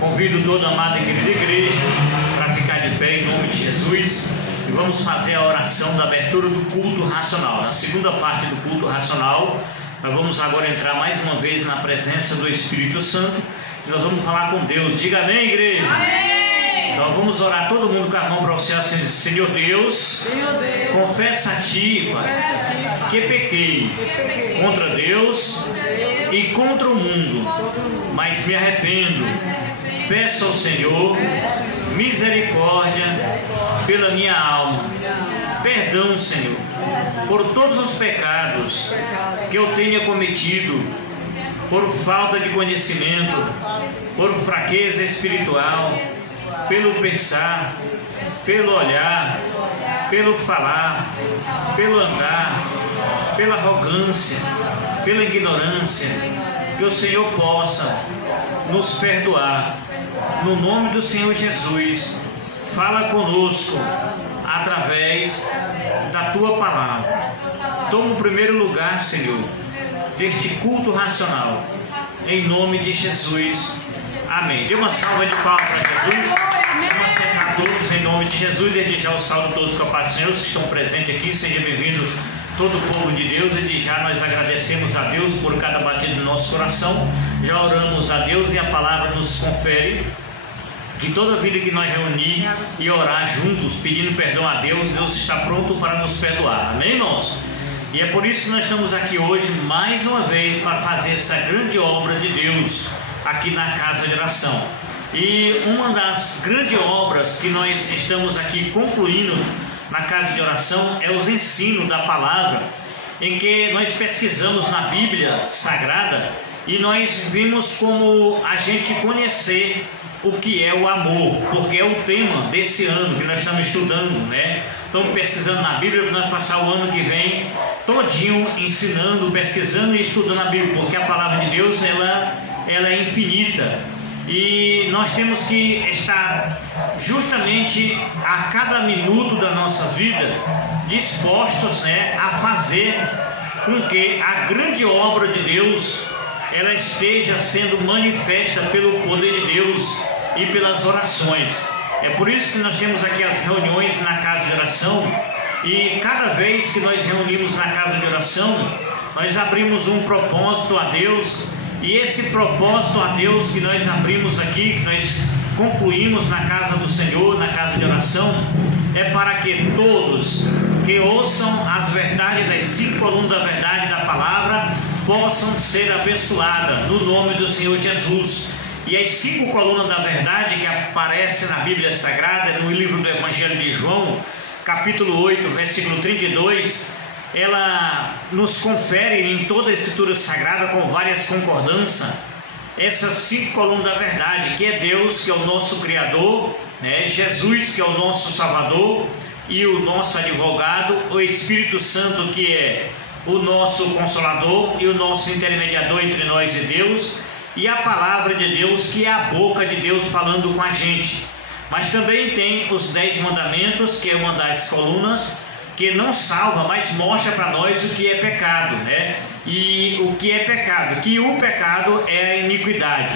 Convido toda a amada e querida igreja para ficar de pé em nome de Jesus e vamos fazer a oração da abertura do culto racional. Na segunda parte do culto racional, nós vamos agora entrar mais uma vez na presença do Espírito Santo e nós vamos falar com Deus. Diga amém, igreja. Amém. Então vamos orar todo mundo com a mão para o céu, Senhor Deus, confessa a Ti, Pai, que pequei contra Deus e contra o mundo, mas me arrependo. Peço ao Senhor misericórdia pela minha alma. Perdão, Senhor, por todos os pecados que eu tenha cometido, por falta de conhecimento, por fraqueza espiritual, pelo pensar, pelo olhar, pelo falar, pelo andar, pela arrogância, pela ignorância. Que o Senhor possa nos perdoar. No nome do Senhor Jesus, fala conosco através da Tua palavra. Toma o primeiro lugar, Senhor, deste culto racional, em nome de Jesus. Amém. Dê uma salva de palmas para Jesus. Vamos aceitar a todos em nome de Jesus. Desde já o salve a todos com a paz do Senhor, os que estão presentes aqui. Seja bem-vindo todo o povo de Deus. E de já nós agradecemos a Deus por cada batida do nosso coração. Já oramos a Deus e a palavra nos confere que toda vida que nós reunir e orar juntos, pedindo perdão a Deus, Deus está pronto para nos perdoar. Amém, irmãos? E é por isso que nós estamos aqui hoje, mais uma vez, para fazer essa grande obra de Deus aqui na casa de oração. E uma das grandes obras que nós estamos aqui concluindo na casa de oração é os ensinos da palavra, em que nós pesquisamos na Bíblia Sagrada e nós vimos como a gente conhecer o que é o amor, porque é o tema desse ano que nós estamos estudando, né? Estamos pesquisando na Bíblia para nós passar o ano que vem todinho ensinando, pesquisando e estudando a Bíblia, porque a palavra de Deus ela é infinita e nós temos que estar justamente a cada minuto da nossa vida dispostos, né, a fazer com que a grande obra de Deus ela esteja sendo manifesta pelo poder de Deus e pelas orações. É por isso que nós temos aqui as reuniões na casa de oração e cada vez que nós reunimos na casa de oração nós abrimos um propósito a Deus. E esse propósito a Deus que nós abrimos aqui, que nós concluímos na casa do Senhor, na casa de oração, é para que todos que ouçam as verdades das 5 colunas da verdade da palavra possam ser abençoadas no nome do Senhor Jesus. E as 5 colunas da verdade que aparecem na Bíblia Sagrada, no livro do Evangelho de João, capítulo 8, versículo 32, ela nos confere em toda a Escritura Sagrada com várias concordâncias essas 5 colunas da verdade, que é Deus, que é o nosso Criador, né? Jesus, que é o nosso Salvador e o nosso advogado, o Espírito Santo, que é o nosso Consolador e o nosso intermediador entre nós e Deus, e a palavra de Deus, que é a boca de Deus falando com a gente. Mas também tem os 10 mandamentos, que é uma das colunas, que não salva, mas mostra para nós o que é pecado, né? E o que é pecado? Que o pecado é a iniquidade.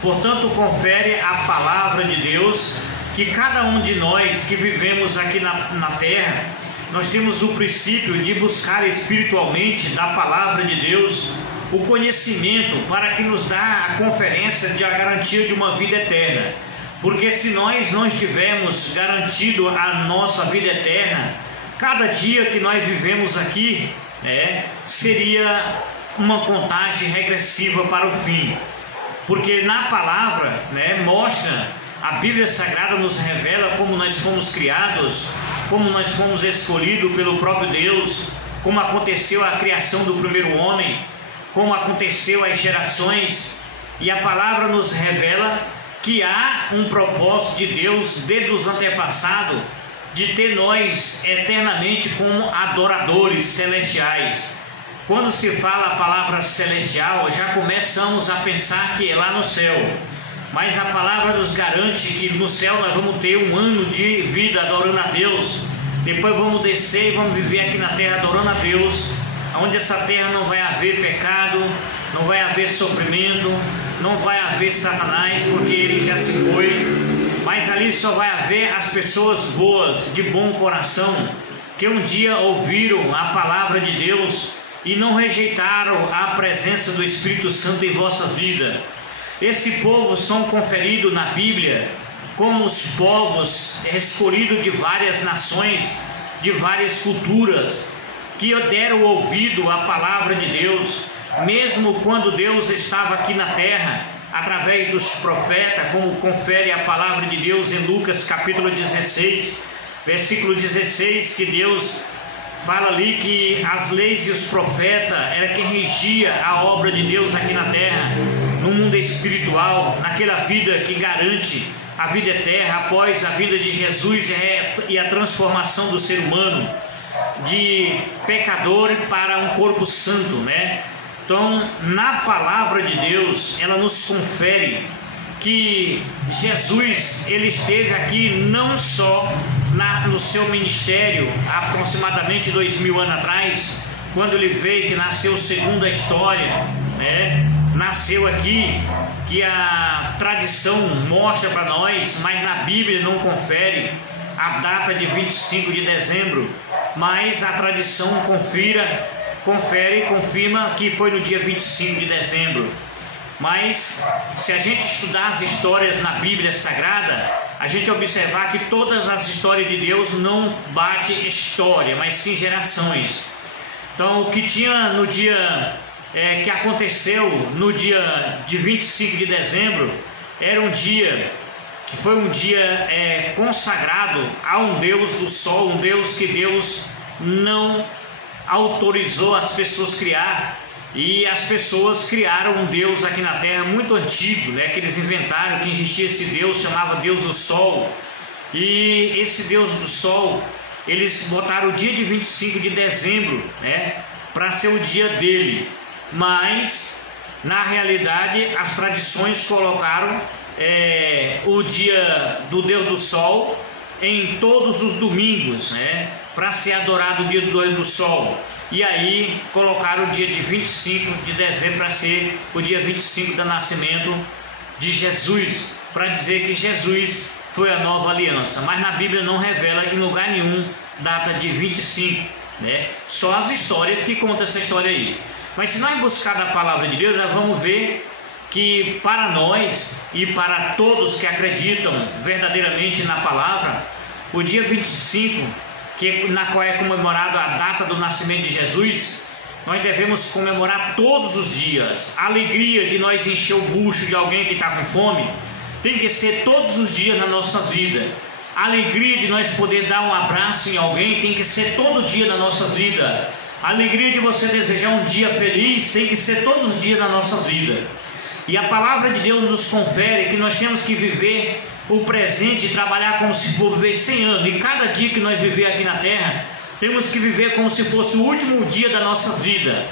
Portanto, confere a palavra de Deus, que cada um de nós que vivemos aqui na terra, nós temos o princípio de buscar espiritualmente da palavra de Deus o conhecimento para que nos dá a conferência de a garantia de uma vida eterna. Porque se nós não estivermos garantido a nossa vida eterna, cada dia que nós vivemos aqui, né, seria uma contagem regressiva para o fim. Porque na palavra, né, mostra, a Bíblia Sagrada nos revela como nós fomos criados, como nós fomos escolhidos pelo próprio Deus, como aconteceu a criação do primeiro homem, como aconteceu as gerações. E a palavra nos revela que há um propósito de Deus desde os antepassados, de ter nós eternamente como adoradores celestiais. Quando se fala a palavra celestial, já começamos a pensar que é lá no céu. Mas a palavra nos garante que no céu nós vamos ter um ano de vida adorando a Deus. Depois vamos descer e vamos viver aqui na terra adorando a Deus, onde essa terra não vai haver pecado, não vai haver sofrimento, não vai haver Satanás, porque ele já se foi, mas ali só vai haver as pessoas boas, de bom coração, que um dia ouviram a palavra de Deus e não rejeitaram a presença do Espírito Santo em vossa vida. Esse povo são conferidos na Bíblia como os povos escolhidos de várias nações, de várias culturas, que deram ouvido à palavra de Deus, mesmo quando Deus estava aqui na terra, através dos profetas, como confere a palavra de Deus em Lucas capítulo 16, versículo 16, que Deus fala ali que as leis e os profetas era quem regia a obra de Deus aqui na terra, no mundo espiritual, naquela vida que garante a vida eterna após a vida de Jesus e a transformação do ser humano de pecador para um corpo santo, né? Então, na palavra de Deus, ela nos confere que Jesus, ele esteve aqui não só no seu ministério, aproximadamente 2000 anos atrás, quando ele veio, que nasceu segundo a história, né? Nasceu aqui, que a tradição mostra para nós, mas na Bíblia não confere a data de 25 de dezembro, mas a tradição confirma que foi no dia 25 de dezembro. Mas se a gente estudar as histórias na Bíblia Sagrada, a gente observar que todas as histórias de Deus não bate história, mas sim gerações. Então, o que tinha no dia que aconteceu no dia de 25 de dezembro era um dia que foi um dia consagrado a um Deus do sol, um Deus que Deus não autorizou as pessoas criar, e as pessoas criaram um Deus aqui na terra muito antigo, né, que eles inventaram que existia esse Deus, chamava Deus do Sol, e esse Deus do Sol, eles botaram o dia de 25 de dezembro, né, para ser o dia dele, mas na realidade as tradições colocaram o dia do Deus do Sol em todos os domingos, né, para ser adorado o dia do Deus do Sol. E aí colocaram o dia de 25 de dezembro para ser o dia 25 do nascimento de Jesus, para dizer que Jesus foi a nova aliança. Mas na Bíblia não revela em lugar nenhum data de 25, né? Só as histórias que contam essa história aí. Mas se nós buscar da palavra de Deus, nós vamos ver que para nós e para todos que acreditam verdadeiramente na palavra, o dia 25, na qual é comemorado a data do nascimento de Jesus, nós devemos comemorar todos os dias. A alegria de nós encher o bucho de alguém que está com fome tem que ser todos os dias na nossa vida. A alegria de nós poder dar um abraço em alguém tem que ser todo dia na nossa vida. A alegria de você desejar um dia feliz tem que ser todos os dias na nossa vida. E a palavra de Deus nos confere que nós temos que viver o presente e trabalhar como se for viver 100 anos. E cada dia que nós viver aqui na terra, temos que viver como se fosse o último dia da nossa vida,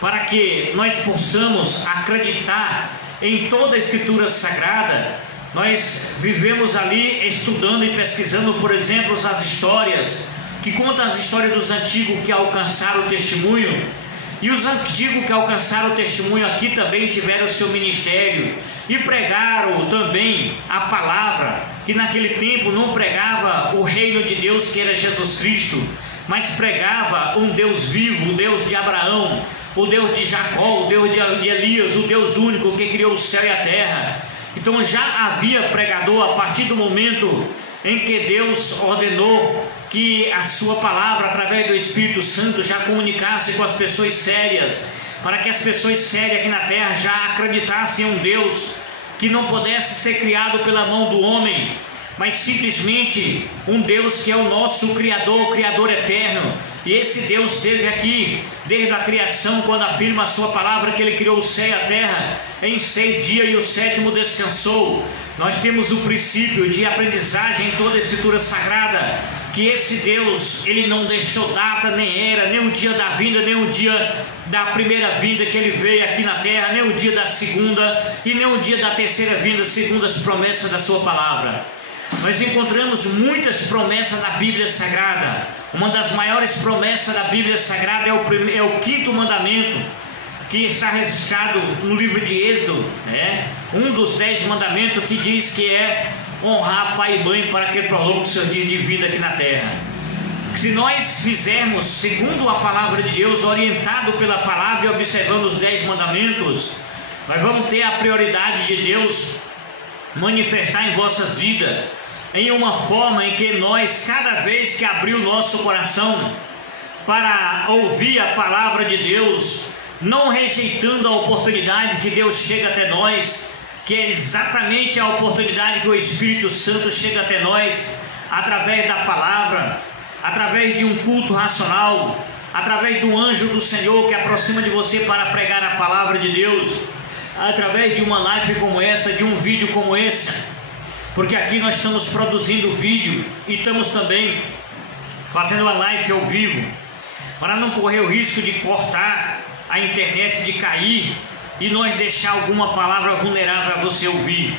para que nós possamos acreditar em toda a Escritura Sagrada. Nós vivemos ali estudando e pesquisando, por exemplo, as histórias que contam as histórias dos antigos que alcançaram o testemunho, e os antigos que alcançaram o testemunho aqui também tiveram o seu ministério e pregaram também a palavra, que naquele tempo não pregava o reino de Deus, que era Jesus Cristo, mas pregava um Deus vivo, o Deus de Abraão, o Deus de Jacó, o Deus de Elias, o Deus único que criou o céu e a terra. Então já havia pregador a partir do momento em que Deus ordenou que a sua palavra, através do Espírito Santo, já comunicasse com as pessoas sérias, para que as pessoas sérias aqui na terra já acreditassem em um Deus que não pudesse ser criado pela mão do homem, mas simplesmente um Deus que é o nosso Criador, o Criador eterno. E esse Deus esteve aqui desde a criação, quando afirma a sua palavra que Ele criou o céu e a terra em 6 dias e o 7º descansou. Nós temos o princípio de aprendizagem em toda a Escritura Sagrada, que esse Deus, Ele não deixou data, nem era, nem o dia da vinda, nem o dia da primeira vinda que Ele veio aqui na terra, nem o dia da segunda e nem o dia da terceira vinda, segundo as promessas da sua palavra. Nós encontramos muitas promessas na Bíblia Sagrada. Uma das maiores promessas da Bíblia Sagrada é o 5º mandamento, que está registrado no livro de Êxodo, né? Um dos 10 mandamentos que diz que é honrar pai e mãe para que prolongue o seu dia de vida aqui na terra. Se nós fizermos segundo a palavra de Deus, orientado pela palavra e observando os 10 mandamentos, nós vamos ter a prioridade de Deus manifestar em vossas vidas, em uma forma em que nós, cada vez que abrir o nosso coração para ouvir a palavra de Deus, não rejeitando a oportunidade que Deus chega até nós, que é exatamente a oportunidade que o Espírito Santo chega até nós, através da palavra, através de um culto racional, através do anjo do Senhor que aproxima de você para pregar a palavra de Deus, através de uma live como essa, de um vídeo como esse, porque aqui nós estamos produzindo vídeo e estamos também fazendo uma live ao vivo, para não correr o risco de cortar a internet, de cair e nós deixar alguma palavra vulnerável a você ouvir,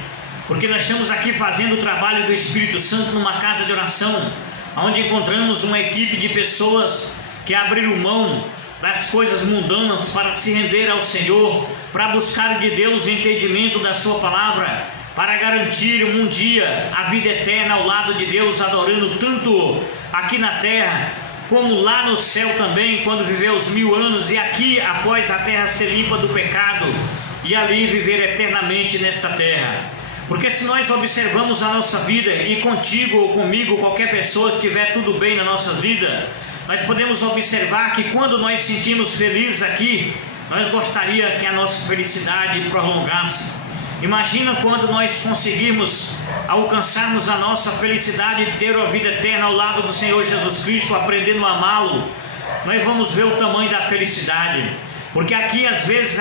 porque nós estamos aqui fazendo o trabalho do Espírito Santo numa casa de oração, onde encontramos uma equipe de pessoas que abriram mão das coisas mundanas para se render ao Senhor, para buscar de Deus o entendimento da sua palavra, para garantir um dia a vida eterna ao lado de Deus, adorando tanto aqui na terra como lá no céu também, quando viver os 1000 anos, e aqui após a terra ser limpa do pecado, e ali viver eternamente nesta terra. Porque se nós observamos a nossa vida, e contigo ou comigo, qualquer pessoa que tiver tudo bem na nossa vida, nós podemos observar que quando nós sentimos felizes aqui, nós gostaria que a nossa felicidade prolongasse. Imagina quando nós conseguirmos alcançarmos a nossa felicidade de ter uma vida eterna ao lado do Senhor Jesus Cristo, aprendendo a amá-lo, nós vamos ver o tamanho da felicidade. Porque aqui às vezes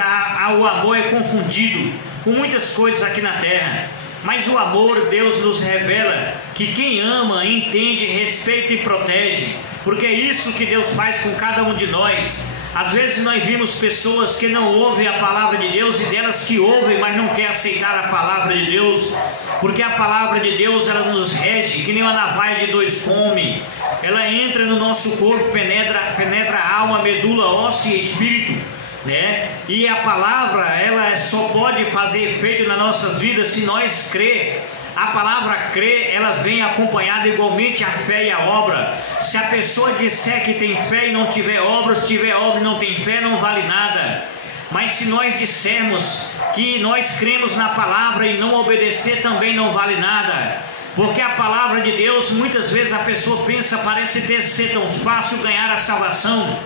o amor é confundido com muitas coisas aqui na terra, mas o amor, Deus nos revela que quem ama, entende, respeita e protege, porque é isso que Deus faz com cada um de nós. Às vezes nós vimos pessoas que não ouvem a palavra de Deus, e delas que ouvem, mas não querem aceitar a palavra de Deus, porque a palavra de Deus, ela nos rege, que nem uma navalha de 2 gumes. Ela entra no nosso corpo, penetra a alma, medula, ósseo e espírito, né? E a palavra, ela só pode fazer efeito na nossa vida se nós crer. A palavra crer, ela vem acompanhada igualmente a fé e a obra. Se a pessoa disser que tem fé e não tiver obra, se tiver obra e não tem fé, não vale nada. Mas se nós dissermos que nós cremos na palavra e não obedecer, também não vale nada. Porque a palavra de Deus, muitas vezes a pessoa pensa, parece ser tão fácil ganhar a salvação.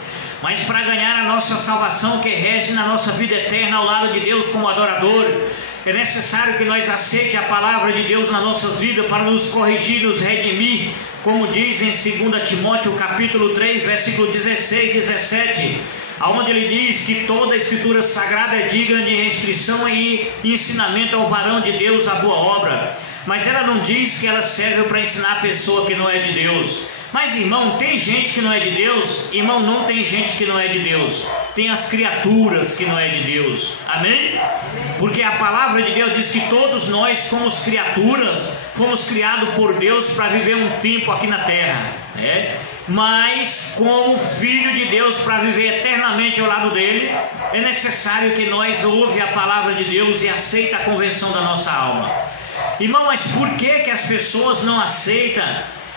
Mas para ganhar a nossa salvação, que rege na nossa vida eterna ao lado de Deus como adorador, é necessário que nós aceite a palavra de Deus na nossa vida para nos corrigir, nos redimir, como diz em 2 Timóteo capítulo 3, versículo 16 e 17, onde ele diz que toda a escritura sagrada é digna de restrição e ensinamento ao varão de Deus a boa obra. Mas ela não diz que ela serve para ensinar a pessoa que não é de Deus. Mas irmão, tem gente que não é de Deus? Irmão, não tem gente que não é de Deus. Tem as criaturas que não é de Deus. Amém? Porque a palavra de Deus diz que todos nós somos criaturas, fomos criados por Deus para viver um tempo aqui na terra, né? Mas como filho de Deus, para viver eternamente ao lado dele, é necessário que nós ouve a palavra de Deus e aceita a conversão da nossa alma. Irmão, mas por que as pessoas não aceitam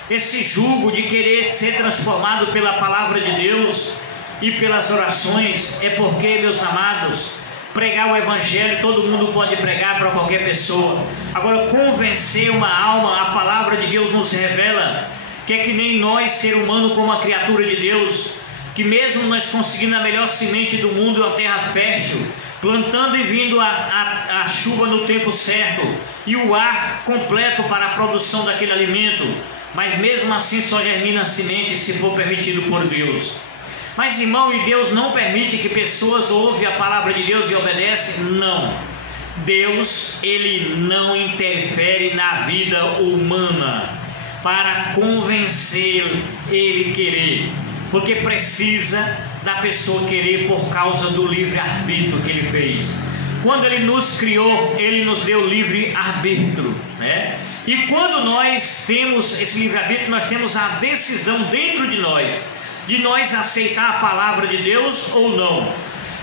esse jugo de querer ser transformado pela palavra de Deus e pelas orações? É porque, meus amados, pregar o evangelho todo mundo pode pregar para qualquer pessoa. Agora, convencer uma alma, a palavra de Deus nos revela que é que nem nós, ser humano, como a criatura de Deus, que mesmo nós conseguindo a melhor semente do mundo, uma terra fértil, plantando e vindo a chuva no tempo certo e o ar completo para a produção daquele alimento, mas mesmo assim só germina a semente se for permitido por Deus. Mas irmão, e Deus não permite que pessoas ouvem a palavra de Deus e obedecem? Não. Deus, ele não interfere na vida humana para convencer ele querer, porque precisa da pessoa querer por causa do livre-arbítrio que ele fez. Quando ele nos criou, ele nos deu livre-arbítrio, né? E quando nós temos esse livre-arbítrio, nós temos a decisão dentro de nós aceitar a palavra de Deus ou não.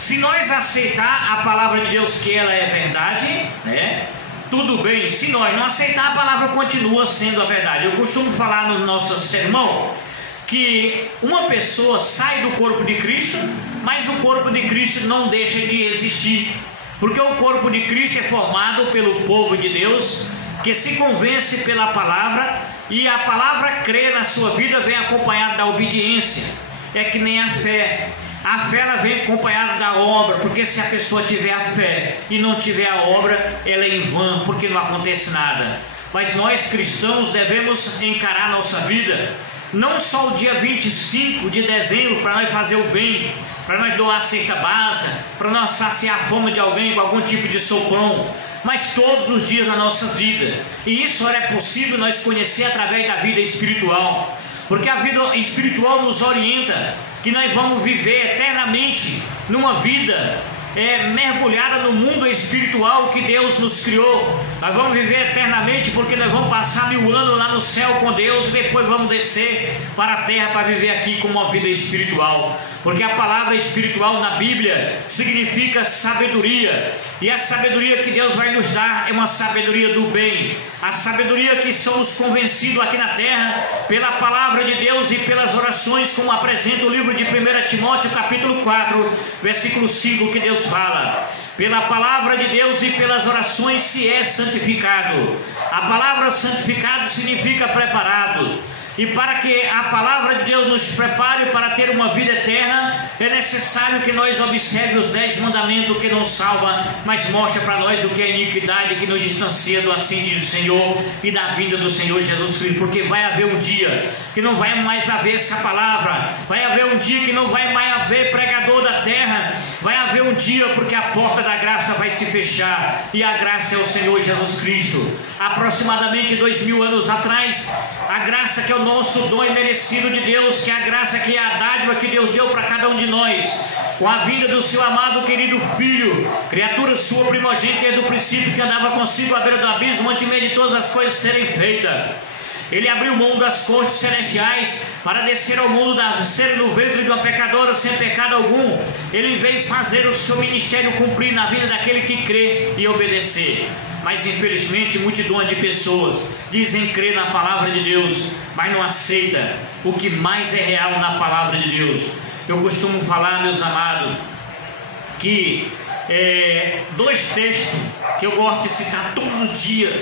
Se nós aceitar a palavra de Deus que ela é verdade, né? Tudo bem. Se nós não aceitar, a palavra continua sendo a verdade. Eu costumo falar no nosso sermão que uma pessoa sai do corpo de Cristo, mas o corpo de Cristo não deixa de existir, porque o corpo de Cristo é formado pelo povo de Deus, que se convence pela palavra, e a palavra crer na sua vida vem acompanhada da obediência. É que nem a fé. A fé ela vem acompanhada da obra, porque se a pessoa tiver a fé e não tiver a obra, ela é em vão, porque não acontece nada. Mas nós cristãos devemos encarar nossa vida, não só o dia 25 de dezembro para nós fazer o bem, para nós doar a cesta básica, para nós saciar a fome de alguém com algum tipo de sopão, mas todos os dias da nossa vida. E isso só é possível nós conhecer através da vida espiritual, porque a vida espiritual nos orienta que nós vamos viver eternamente numa vida mergulhada no mundo espiritual que Deus nos criou. Nós vamos viver eternamente, porque nós vamos passar 1000 anos lá no céu com Deus e depois vamos descer para a terra para viver aqui com uma vida espiritual. Porque a palavra espiritual na Bíblia significa sabedoria, e a sabedoria que Deus vai nos dar é uma sabedoria do bem, a sabedoria que somos convencidos aqui na terra pela palavra de Deus e pelas orações, como apresenta o livro de 1 Timóteo capítulo 4 versículo 5, que Deus fala: pela palavra de Deus e pelas orações se é santificado. A palavra santificado significa preparado. E para que a palavra de Deus nos prepare para ter uma vida eterna, é necessário que nós observemos os 10 mandamentos, que não salva, mas mostra para nós o que é iniquidade, que nos distancia do assim diz o Senhor e da vinda do Senhor Jesus Cristo. Porque vai haver um dia que não vai mais haver essa palavra, vai haver um dia que não vai mais haver pregador da terra, vai haver um dia porque a porta da graça vai se fechar, e a graça é o Senhor Jesus Cristo. Aproximadamente 2000 anos atrás, a graça que é o nosso dom imerecido de Deus, que é a graça, que é a dádiva que Deus deu para cada um de nós, com a vinda do seu amado querido Filho, criatura sua primogênita desde o princípio, que andava consigo à beira do abismo, antes mesmo de todas as coisas serem feitas. Ele abriu mão das cortes celestiais para descer ao mundo, ser no ventre de uma pecadora sem pecado algum. Ele veio fazer o seu ministério cumprir na vida daquele que crê e obedecer. Mas infelizmente multidão de pessoas dizem crer na palavra de Deus, mas não aceita o que mais é real na palavra de Deus. Eu costumo falar, meus amados, que 2 textos que eu gosto de citar todos os dias,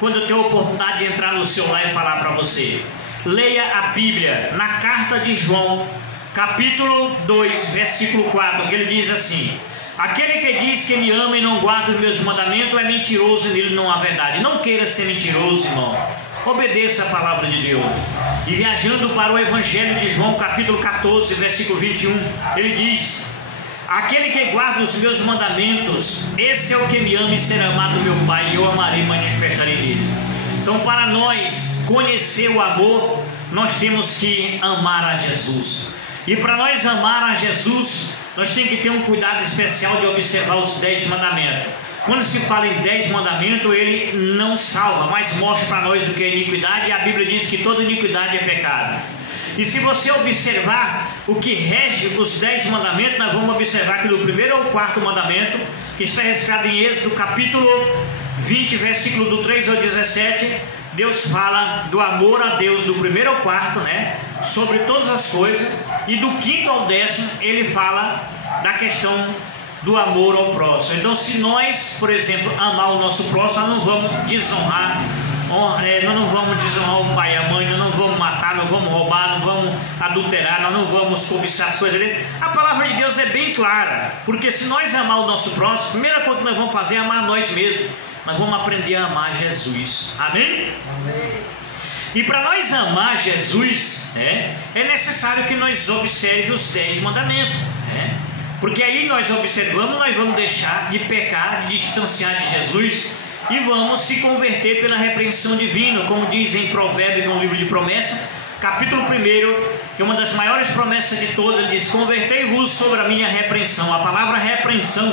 quando eu tenho a oportunidade de entrar no seu lar e falar para você. Leia a Bíblia na carta de João, capítulo 2, versículo 4, que ele diz assim: aquele que diz que me ama e não guarda os meus mandamentos é mentiroso, e nele não há verdade. Não queira ser mentiroso, irmão. Obedeça a palavra de Deus. E viajando para o Evangelho de João, capítulo 14, versículo 21, ele diz: aquele que guarda os meus mandamentos, esse é o que me ama, e será amado meu Pai, e eu amarei e manifestarei nele. Então, para nós conhecer o amor, nós temos que amar a Jesus. E para nós amar a Jesus, nós temos que ter um cuidado especial de observar os 10 mandamentos. Quando se fala em 10 mandamentos, ele não salva, mas mostra para nós o que é iniquidade, e a Bíblia diz que toda iniquidade é pecado. E se você observar o que rege os 10 mandamentos, nós vamos observar que no primeiro ou quarto mandamento, que está registrado em Êxodo capítulo 20, versículo do 3 ao 17, Deus fala do amor a Deus do primeiro ao quarto, né, sobre todas as coisas, e do 5º ao 10º ele fala da questão do amor ao próximo. Então, se nós, por exemplo, amar o nosso próximo, nós não vamos desonrar, nós não vamos desonrar o pai e a mãe, nós não vamos matar, não vamos roubar, não vamos adulterar, nós não vamos cobiçar as coisas dele. A palavra de Deus é bem clara, porque se nós amar o nosso próximo, a primeira coisa que nós vamos fazer é amar nós mesmos. Nós vamos aprender a amar Jesus. Amém? Amém. E para nós amar Jesus, é necessário que nós observemos os 10 mandamentos, porque aí nós observamos, nós vamos deixar de pecar, de distanciar de Jesus, e vamos se converter pela repreensão divina, como diz em Provérbios, no livro de promessas, capítulo 1, que é uma das maiores promessas de todas. Ele diz: convertei-vos sobre a minha repreensão. A palavra repreensão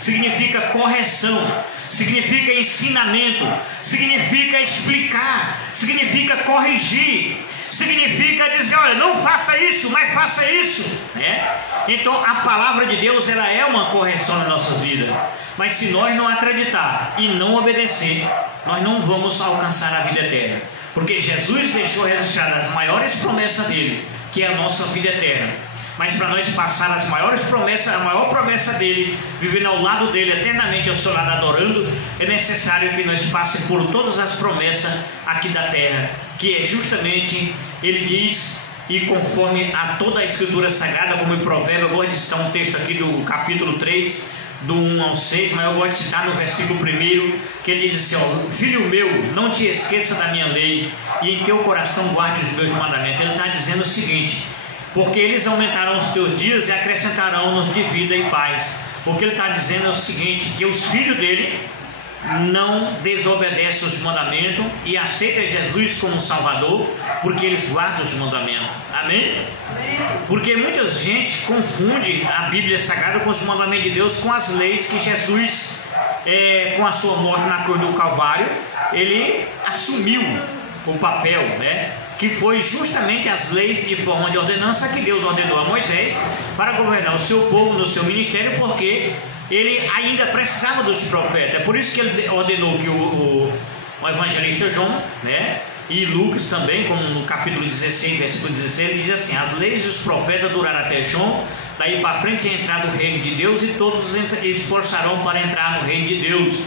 significa correção, significa ensinamento, significa explicar, significa corrigir, significa dizer, olha, não faça isso, mas faça isso, né? Então a palavra de Deus, ela é uma correção na nossa vida, mas se nós não acreditar e não obedecer, nós não vamos alcançar a vida eterna, porque Jesus deixou registradas as maiores promessas dele, que é a nossa vida eterna. Mas para nós passar as maiores promessas, a maior promessa dele, vivendo ao lado dele eternamente ao seu lado adorando, é necessário que nós passemos por todas as promessas aqui da terra, que é justamente, ele diz, e conforme a toda a escritura sagrada, como em Provérbios, eu gosto de citar um texto aqui do capítulo 3, do 1 ao 6, mas eu gosto de citar no versículo 1, que ele diz assim, ó, filho meu, não te esqueça da minha lei, e em teu coração guarde os meus mandamentos. Ele está dizendo o seguinte, porque eles aumentarão os teus dias e acrescentarão-nos de vida e paz. O que ele está dizendo é o seguinte, que os filhos dele não desobedecem os mandamentos e aceitam Jesus como Salvador, porque eles guardam os mandamentos. Amém? Porque muita gente confunde a Bíblia Sagrada com os mandamentos de Deus, com as leis que Jesus, com a sua morte na cruz do Calvário, ele assumiu o papel, né? Que foi justamente as leis de forma de ordenança que Deus ordenou a Moisés para governar o seu povo no seu ministério, porque ele ainda precisava dos profetas. É por isso que ele ordenou que o evangelista João, né, e Lucas também, como no capítulo 16, versículo 16, ele diz assim, as leis dos profetas duraram até João, daí para frente é entrar no reino de Deus, e todos esforçarão para entrar no reino de Deus,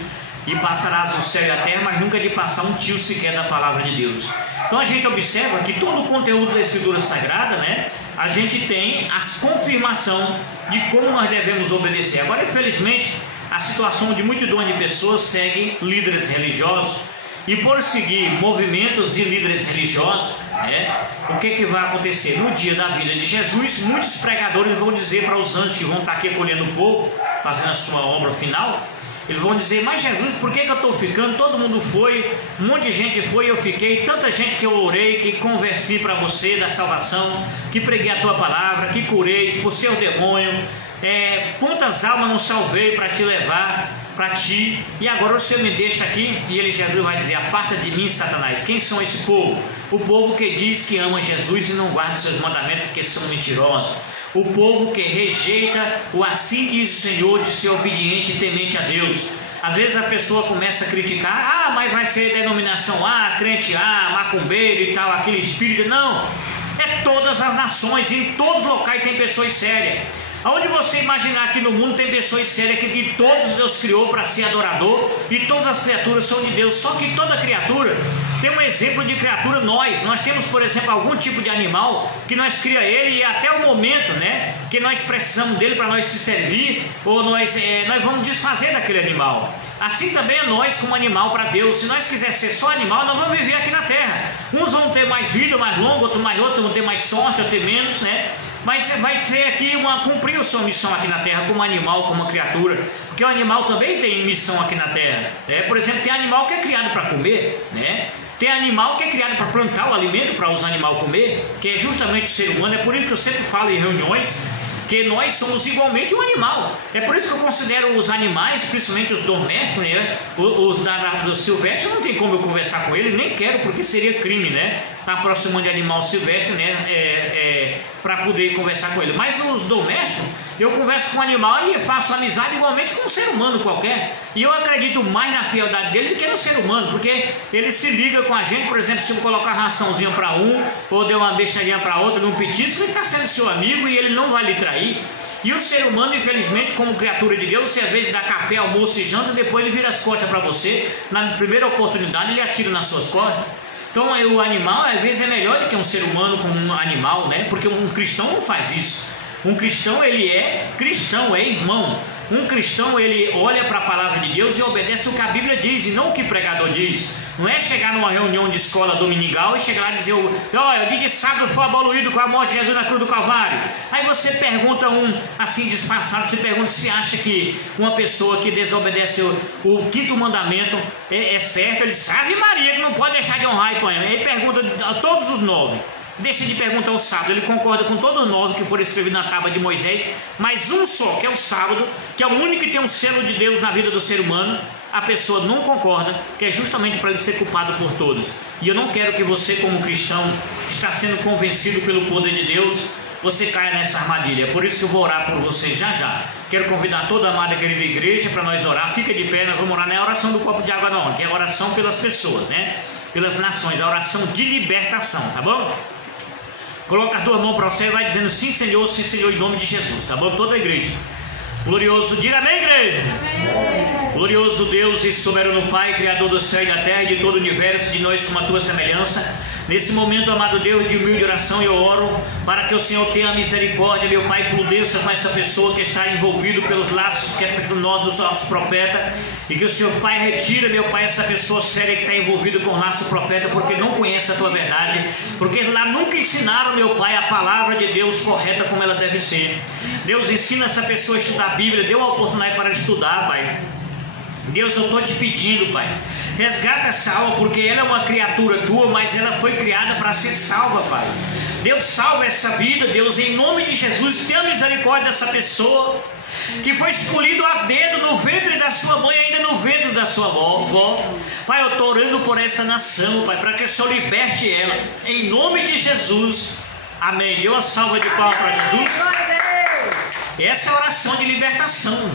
e passarás o céu e a terra, mas nunca de passar um tio sequer da palavra de Deus. Então a gente observa que todo o conteúdo da Escritura Sagrada, né, a gente tem as confirmação de como nós devemos obedecer. Agora, infelizmente, a situação de multidões de pessoas segue líderes religiosos, e por seguir movimentos e líderes religiosos, né, o que vai acontecer? No dia da vida de Jesus, muitos pregadores vão dizer para os anjos que vão estar aqui acolhendo o povo, fazendo a sua obra final, eles vão dizer, mas Jesus, por que eu estou ficando? Todo mundo foi, um monte de gente foi, eu fiquei, tanta gente que eu orei, que conversei para você da salvação, que preguei a tua palavra, que curei, expulsei o demônio, quantas almas não salvei para te levar para ti, e agora o Senhor me deixa aqui? E ele, Jesus, vai dizer, aparta de mim, Satanás. Quem são esse povo? O povo que diz que ama Jesus e não guarda seus mandamentos, porque são mentirosos. O povo que rejeita o assim diz o Senhor, de ser obediente e temente a Deus. Às vezes a pessoa começa a criticar, mas vai ser denominação A, crente A, macumbeiro e tal, aquele espírito. Não, é todas as nações, em todos os locais tem pessoas sérias. Aonde você imaginar que no mundo tem pessoas sérias que todos Deus criou para ser adorador, e todas as criaturas são de Deus, só que toda criatura tem um exemplo de criatura. Nós temos, por exemplo, algum tipo de animal que nós cria ele, e até o momento, né, que nós precisamos dele para nós se servir, ou nós vamos desfazer daquele animal. Assim também é nós como animal para Deus. Se nós quisermos ser só animal, nós vamos viver aqui na terra. Uns vão ter mais vida, mais longa, outros vão ter mais sorte, outros ter menos, né? Mas você vai ter aqui cumprir a sua missão aqui na terra, como animal, como criatura, porque o animal também tem missão aqui na terra, né? Por exemplo, tem animal que é criado para comer, né? Tem animal que é criado para plantar o alimento para os animais comer, que é justamente o ser humano. É por isso que eu sempre falo em reuniões que nós somos igualmente um animal. É por isso que eu considero os animais, principalmente os domésticos, né? Os do silvestre, não tem como eu conversar com ele, nem quero, porque seria crime, né? Aproximando de animal silvestre, né? Para poder conversar com ele. Mas os domésticos, eu converso com o animal e faço amizade igualmente com um ser humano qualquer. E eu acredito mais na fialdade dele do que no ser humano, porque ele se liga com a gente. Por exemplo, se eu colocar raçãozinha para um, ou der uma besteirinha para outro, num petisco, ele está sendo seu amigo e ele não vai lhe trair. E o ser humano, infelizmente, como criatura de Deus, se às vezes dá café, almoço e janta, depois ele vira as costas para você, na primeira oportunidade ele atira nas suas costas. Então o animal às vezes é melhor do que um ser humano como um animal, né? Porque um cristão não faz isso. Um cristão, ele é cristão, é irmão. Um cristão, ele olha para a palavra de Deus e obedece o que a Bíblia diz e não o que o pregador diz. Não é chegar numa reunião de escola dominical e chegar lá e dizer, olha, o dia de sábado foi abolido com a morte de Jesus na cruz do Calvário. Aí você pergunta assim disfarçado, você pergunta se acha que uma pessoa que desobedece o quinto mandamento é certo. Ele diz, Ave Maria, que não pode deixar de honrar e pai. Ele pergunta a todos os 9. Deixa de perguntar o sábado, ele concorda com todos os 9 que foram escrevidos na tábua de Moisés, mas um só, que é o sábado, que é o único que tem um selo de Deus na vida do ser humano, a pessoa não concorda, que é justamente para ele ser culpado por todos. E eu não quero que você, como cristão, que está sendo convencido pelo poder de Deus, você caia nessa armadilha. É por isso que eu vou orar por você já já. Quero convidar toda a amada e querida igreja para nós orar. Fica de pé, nós vamos orar. Não é a oração do copo de água não, que é a oração pelas pessoas, né? Pelas nações, a oração de libertação, tá bom? Coloca as duas mãos para você e vai dizendo sim Senhor, em nome de Jesus, tá bom? Toda a igreja. Glorioso, diga amém, igreja. Amém. Glorioso Deus e soberano Pai, Criador do céu e da terra e de todo o universo, de nós com a tua semelhança. Nesse momento, amado Deus, de humilde oração, eu oro para que o Senhor tenha misericórdia, meu Pai, prudência com essa pessoa que está envolvido pelos laços que é por nós do nosso profeta, e que o Senhor, Pai, retira, meu Pai, essa pessoa séria que está envolvida com o laço profeta, porque não conhece a tua verdade, porque lá nunca ensinaram, meu Pai, a palavra de Deus correta como ela deve ser. Deus, ensina essa pessoa a estudar a Bíblia, dê uma oportunidade para estudar, Pai. Deus, eu estou te pedindo, Pai, resgata essa alma, porque ela é uma criatura tua, mas ela foi criada para ser salva, Pai. Deus, salva essa vida, Deus, em nome de Jesus. Tenha misericórdia dessa pessoa que foi escolhido a dedo no ventre da sua mãe, ainda no ventre da sua avó. Pai, eu estou orando por essa nação, Pai, para que o Senhor liberte ela, em nome de Jesus. Amém. Dê uma salva de palmas para Jesus. Essa é a oração de libertação.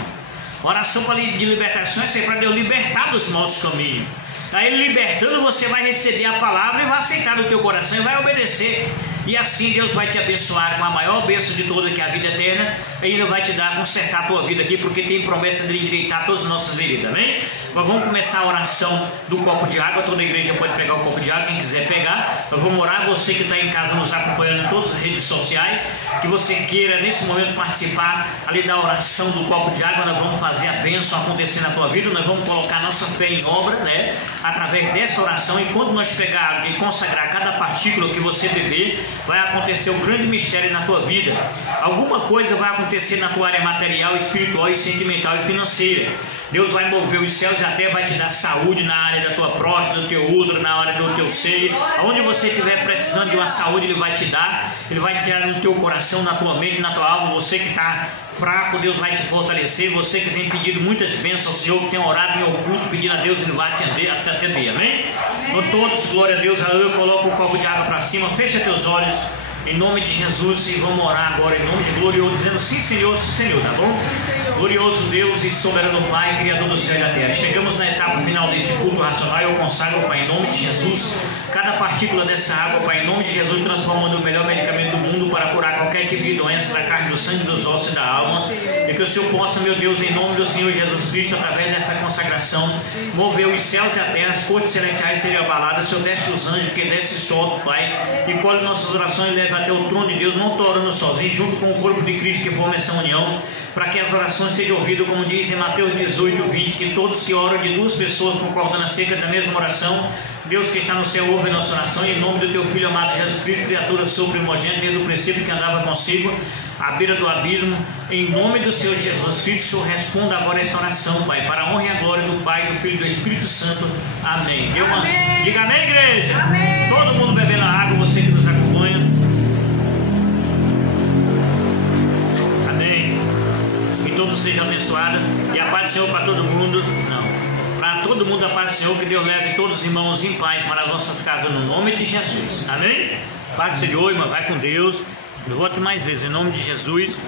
Oração de libertação é para Deus libertar dos maus caminhos. Aí Ele libertando, você vai receber a palavra e vai aceitar no teu coração e vai obedecer. E assim Deus vai te abençoar com a maior bênção de toda, que é a vida eterna. E Ele vai te dar, consertar a tua vida aqui, porque tem promessa de endireitar todas as nossas veredas, amém? Nós vamos começar a oração do copo de água. Toda a igreja pode pegar o copo de água, quem quiser pegar. Nós vamos orar, você que está em casa nos acompanhando em todas as redes sociais, que você queira nesse momento participar ali da oração do copo de água. Nós vamos fazer a bênção acontecer na tua vida. Nós vamos colocar nossa fé em obra, né? Através dessa oração. E quando nós pegar e consagrar cada partícula que você beber, vai acontecer um grande mistério na tua vida. Alguma coisa vai acontecer na tua área material, espiritual e sentimental e financeira. Deus vai mover os céus e até vai te dar saúde na área da tua próstata, do teu útero, na área do teu seio. Aonde você estiver precisando de uma saúde, Ele vai te dar. Ele vai te dar no teu coração, na tua mente, na tua alma. Você que está fraco, Deus vai te fortalecer. Você que tem pedido muitas bênçãos ao Senhor, que tem orado em oculto, pedindo a Deus, Ele vai te atender, amém? Então todos, glória a Deus, aleluia. Coloca o copo de água para cima, fecha teus olhos, em nome de Jesus, e vamos orar agora, em nome de glorioso, dizendo sim Senhor, tá bom? Glorioso Deus e soberano Pai, Criador do céu e da terra. Chegamos na etapa final deste culto racional. Eu consagro, Pai, em nome de Jesus, cada partícula dessa água, Pai, em nome de Jesus, transformando o melhor medicamento do mundo para curar qualquer tipo de doença da carne, do sangue, dos ossos e da alma. E que o Senhor possa, meu Deus, em nome do Senhor Jesus Cristo, através dessa consagração, mover os céus e a terra, as cortes celestiais seriam abaladas. O Senhor desce os anjos, que desce e solta, Pai, e colhe nossas orações e leva até o trono de Deus. Não estou orando sozinho, junto com o corpo de Cristo que forma essa união, para que as orações sejam ouvidas, como diz em Mateus 18, 20, que todos que oram de duas pessoas concordando acerca da mesma oração, Deus que está no céu ouve a nossa oração. Em nome do teu Filho amado Jesus Cristo, criatura sua primogênita, desde o princípio que andava consigo, à beira do abismo, em nome do Senhor Jesus Cristo, o Senhor responda agora esta oração, Pai, para a honra e a glória do Pai, do Filho e do Espírito Santo. Amém. Amém. Diga amém, igreja. Amém. Todo mundo bebendo a água, você que nos acompanha. Amém. Que todos sejam abençoados e a paz do Senhor para todo mundo. Para todo mundo a paz do Senhor, que Deus leve todos os irmãos em paz para as nossas casas no nome de Jesus. Amém? Paz do Senhor, irmã, vai com Deus. Eu volte mais vezes em nome de Jesus.